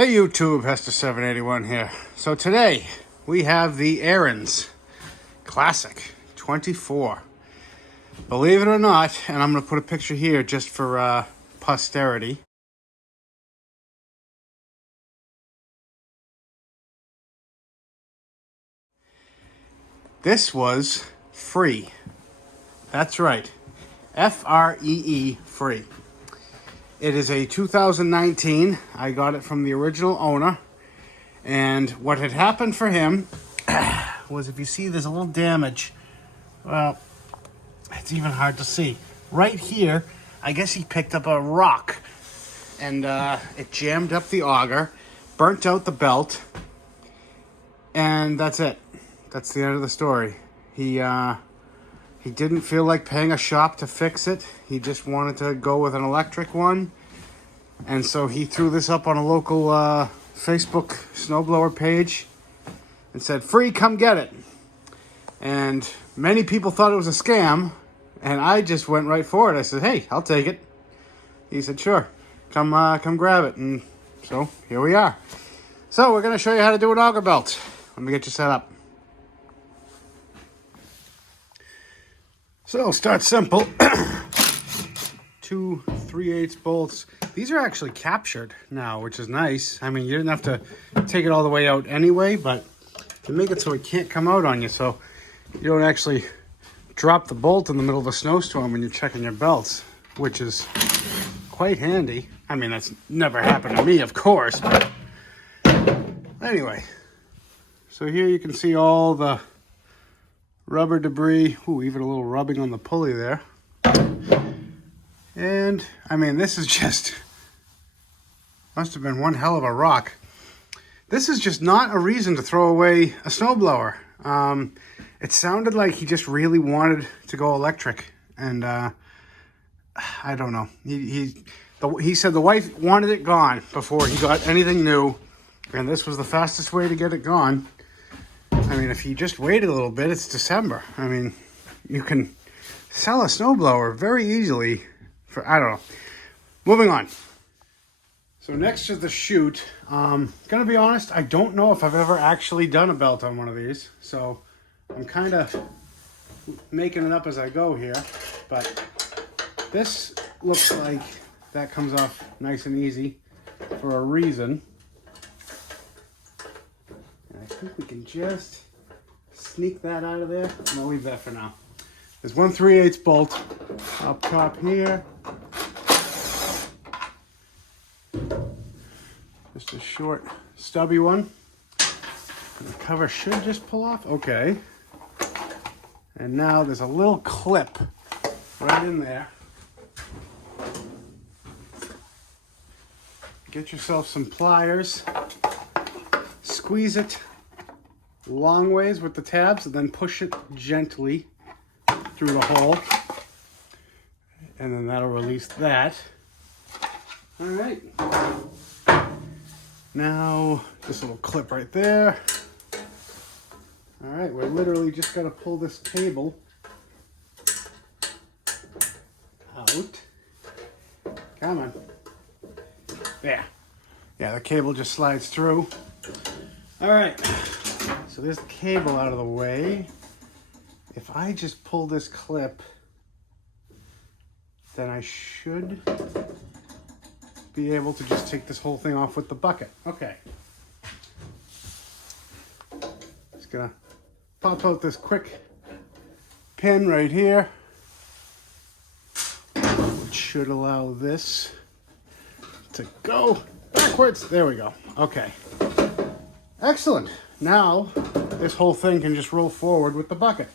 Hey YouTube, Hester781 here. So today we have the Ariens Classic 24. Believe it or not, and I'm going to put a picture here just for posterity. This was free. That's right. F-R-E-E, free. It is a 2019. I got it from the original owner. And what had happened for him was, if you see there's a little damage, well, it's even hard to see. Right here, I guess he picked up a rock and it jammed up the auger, burnt out the belt, and that's it. That's the end of the story. He didn't feel like paying a shop to fix it. He just wanted to go with an electric one. And so he threw this up on a local Facebook snowblower page and said, free, come get it. And many people thought it was a scam, and I just went right for it. I said, hey, I'll take it. He said, sure, come grab it. And so here we are. So we're going to show you how to do an auger belt. Let me get you set up. So start simple. 2 3/8 bolts. These are actually captured now, which is nice. I mean, you didn't have to take it all the way out anyway, but to make it so it can't come out on you, so you don't actually drop the bolt in the middle of a snowstorm when you're checking your belts, which is quite handy. I mean, that's never happened to me, of course, but anyway. So here you can see all the rubber debris. Ooh, even a little rubbing on the pulley there. And, I mean, this is just, must have been one hell of a rock. This is just not a reason to throw away a snowblower. It sounded like he just really wanted to go electric. And, I don't know. He said the wife wanted it gone before he got anything new. And this was the fastest way to get it gone. I mean, if he just waited a little bit, it's December. I mean, you can sell a snowblower very easily for, I don't know. Moving on. So next to the chute, gonna be honest, I don't know if I've ever actually done a belt on one of these. So I'm kind of making it up as I go here. But this looks like that comes off nice and easy for a reason. And I think we can just sneak that out of there. I'm gonna leave that for now. There's 1 3/8 bolt up top here. Just a short, stubby one. And the cover should just pull off. Okay. And now there's a little clip right in there. Get yourself some pliers. Squeeze it long ways with the tabs and then push it gently through the hole. And then that'll release that. All right. Now, this little clip right there. All right, we're literally just got to pull this cable out. Come on. There. Yeah, the cable just slides through. All right, so there's the cable out of the way. If I just pull this clip, then I should be able to just take this whole thing off with the bucket. Okay. Just gonna pop out this quick pin right here, which should allow this to go backwards. There we go. Okay. Excellent. Now this whole thing can just roll forward with the bucket.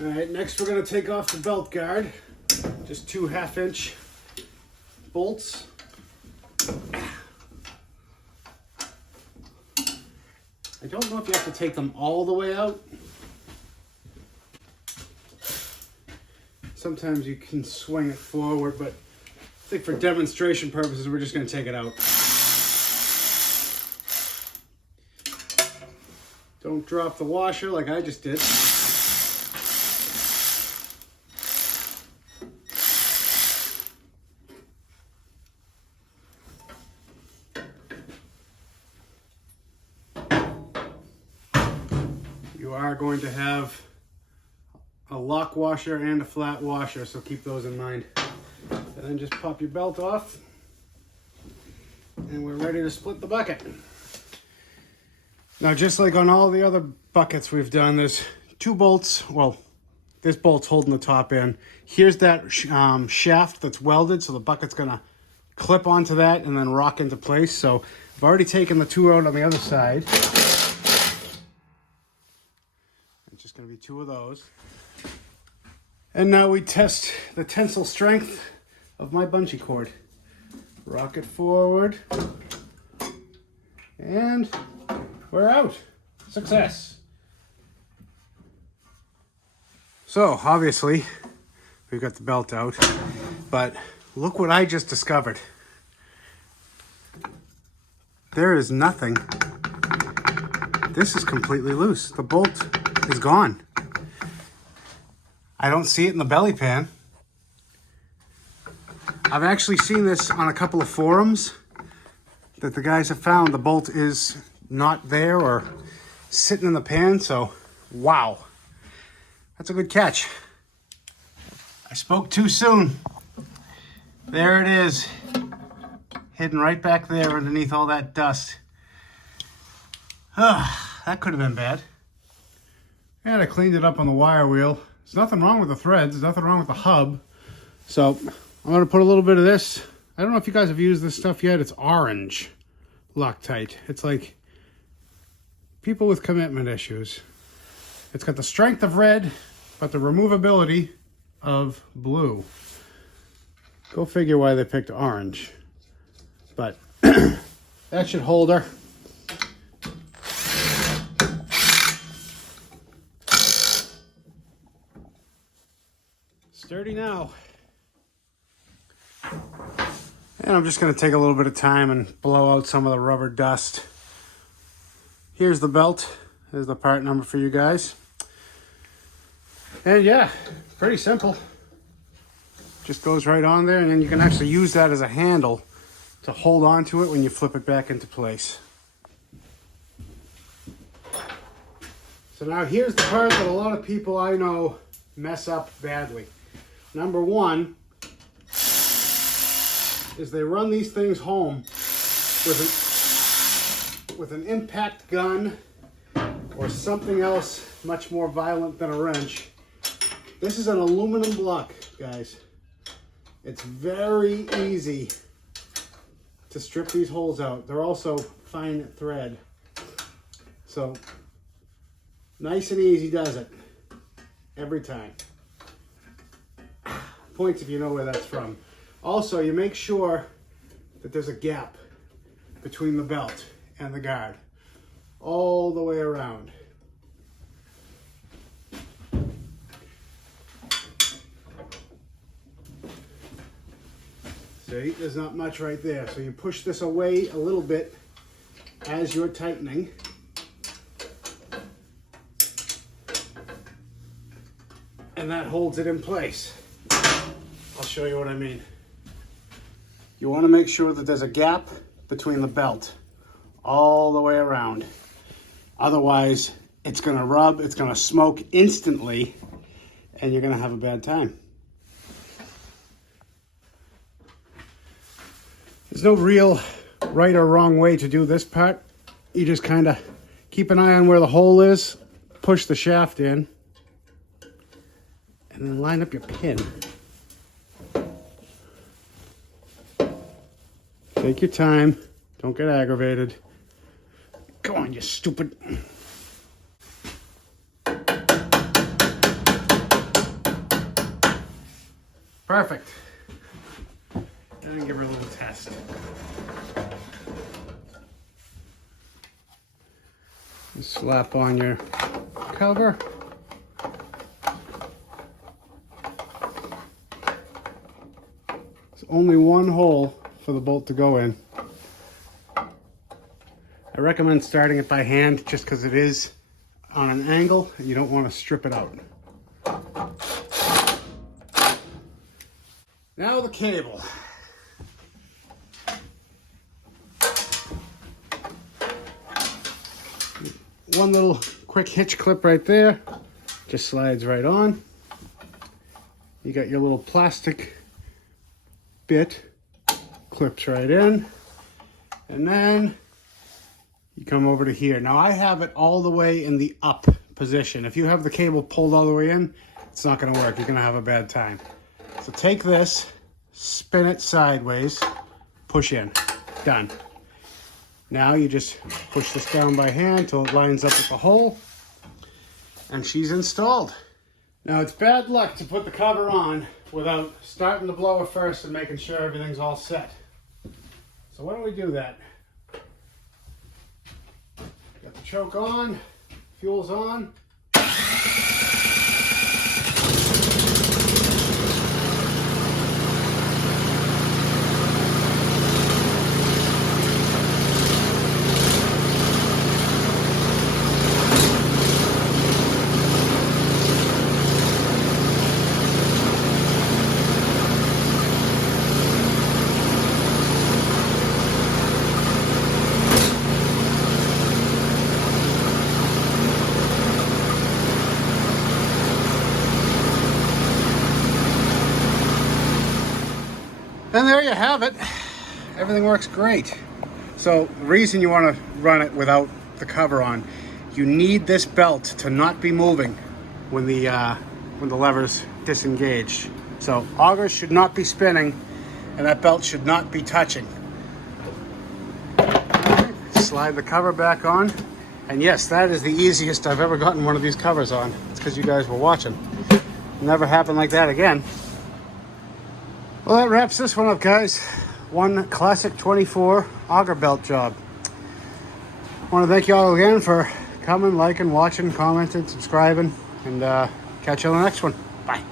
All right, next we're gonna take off the belt guard. Just 2 1/2-inch bolts. I don't know if you have to take them all the way out. Sometimes you can swing it forward, but I think for demonstration purposes, we're just going to take it out. Don't drop the washer like I just did. you are going to have a lock washer and a flat washer, so keep those in mind. And then just pop your belt off, and we're ready to split the bucket. Now, just like on all the other buckets we've done, there's 2 bolts. Well, this bolt's holding the top in. Here's that shaft that's welded, so the bucket's gonna clip onto that and then rock into place. So I've already taken the 2 out on the other side. It's just gonna be 2 of those. And now we test the tensile strength of my bungee cord. Rock it forward. And we're out. Success. So obviously we've got the belt out, but look what I just discovered. There is nothing. This is completely loose. The bolt is gone. I don't see it in the belly pan. I've actually seen this on a couple of forums that the guys have found the bolt is not there or sitting in the pan, so wow. That's a good catch. I spoke too soon. There it is. Hidden right back there underneath all that dust. That could have been bad. And I cleaned it up on the wire wheel. There's nothing wrong with the threads. There's nothing wrong with the hub. So I'm going to put a little bit of this. I don't know if you guys have used this stuff yet. It's orange Loctite. It's like people with commitment issues. It's got the strength of red, but the removability of blue. Go figure why they picked orange. But that should hold her. Sturdy now. And I'm just going to take a little bit of time and blow out some of the rubber dust. Here's the belt. There's the part number for you guys. And yeah, pretty simple. Just goes right on there, and then you can actually use that as a handle to hold on to it when you flip it back into place. So now here's the part that a lot of people I know mess up badly. Number one is they run these things home with an impact gun or something else much more violent than a wrench. This is an aluminum block, guys. It's very easy to strip these holes out. They're also fine thread. So nice and easy does it every time. Points if you know where that's from. Also, you make sure that there's a gap between the belt and the guard all the way around. See, there's not much right there. So you push this away a little bit as you're tightening. And that holds it in place. I'll show you what I mean. You want to make sure that there's a gap between the belt all the way around. Otherwise, it's going to rub, it's going to smoke instantly, and you're going to have a bad time. There's no real right or wrong way to do this part. You just kind of keep an eye on where the hole is, push the shaft in, and then line up your pin. Take your time. Don't get aggravated. Go on, you stupid. Perfect. And give her a little test. Slap on your cover. There's only one hole for the bolt to go in. I recommend starting it by hand just because it is on an angle and you don't want to strip it out. Now the cable. One little quick hitch clip right there. Just slides right on. You got your little plastic bit, clips right in. And then you come over to here. Now I have it all the way in the up position. If you have the cable pulled all the way in, it's not gonna work. You're gonna have a bad time. So take this, spin it sideways, push in, done. Now you just push this down by hand till it lines up with the hole, and she's installed. Now it's bad luck to put the cover on without starting the blower first and making sure everything's all set. So why don't we do that? Got the choke on, fuel's on. And there you have it. Everything works great. So the reason you want to run it without the cover on, you need this belt to not be moving when the lever's disengaged. So augers should not be spinning and that belt should not be touching. Right, slide the cover back on. And yes, that is the easiest I've ever gotten one of these covers on. It's because you guys were watching. Never happened like that again. Well, that wraps this one up, guys. One classic 24 auger belt job. I want to thank you all again for coming, liking, watching, commenting, subscribing, and catch you on the next one. Bye.